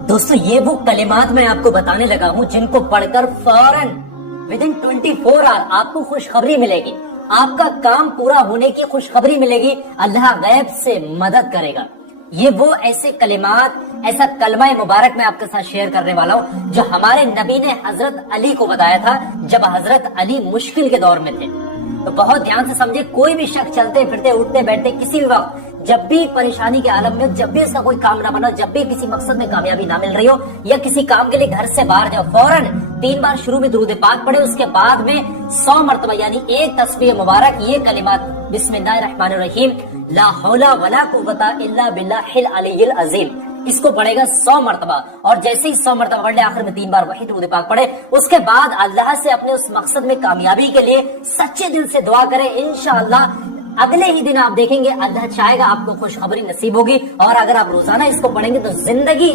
दोस्तों ये वो कलिमात मैं आपको बताने लगा हूँ जिनको पढ़कर फौरन विद इन 24 आवर आपको खुशखबरी मिलेगी, आपका काम पूरा होने की खुशखबरी मिलेगी, अल्लाह गैब से मदद करेगा। ये वो ऐसे कलिमात, ऐसा कलमा मुबारक मैं आपके साथ शेयर करने वाला हूँ जो हमारे नबी ने हजरत अली को बताया था जब हजरत अली मुश्किल के दौर में थे। तो बहुत ध्यान से समझे, कोई भी शख्स चलते फिरते उठते बैठते किसी भी वक्त जब भी परेशानी के आलम में, जब भी उसका कोई काम ना बना, जब भी किसी मकसद में कामयाबी ना मिल रही हो या किसी काम के लिए घर से बाहर जाओ, फौरन 3 बार शुरू में दुरूद पाक पढ़े, उसके बाद में 100 मरतबा यानी एक तस्बीह मुबारक ये कलिमात बिस्मिल्लाहिर्रहमानिर्रहीम ला हौला वला कुव्वता इल्ला बिल्लाहिल अलिय्यिल अज़ीम, इसको पढ़ेगा 100 मरतबा। और जैसे ही 100 मरतबा पढ़ ले, आखिर में 3 बार वही दुरूद पाक पढ़े, उसके बाद अल्लाह से अपने उस मकसद में कामयाबी के लिए सच्चे दिल से दुआ करें। इंशाअल्लाह अगले ही दिन आप देखेंगे अल्लाह चाहेगा आपको खुशखबरी नसीब होगी। और अगर आप रोजाना इसको पढ़ेंगे तो जिंदगी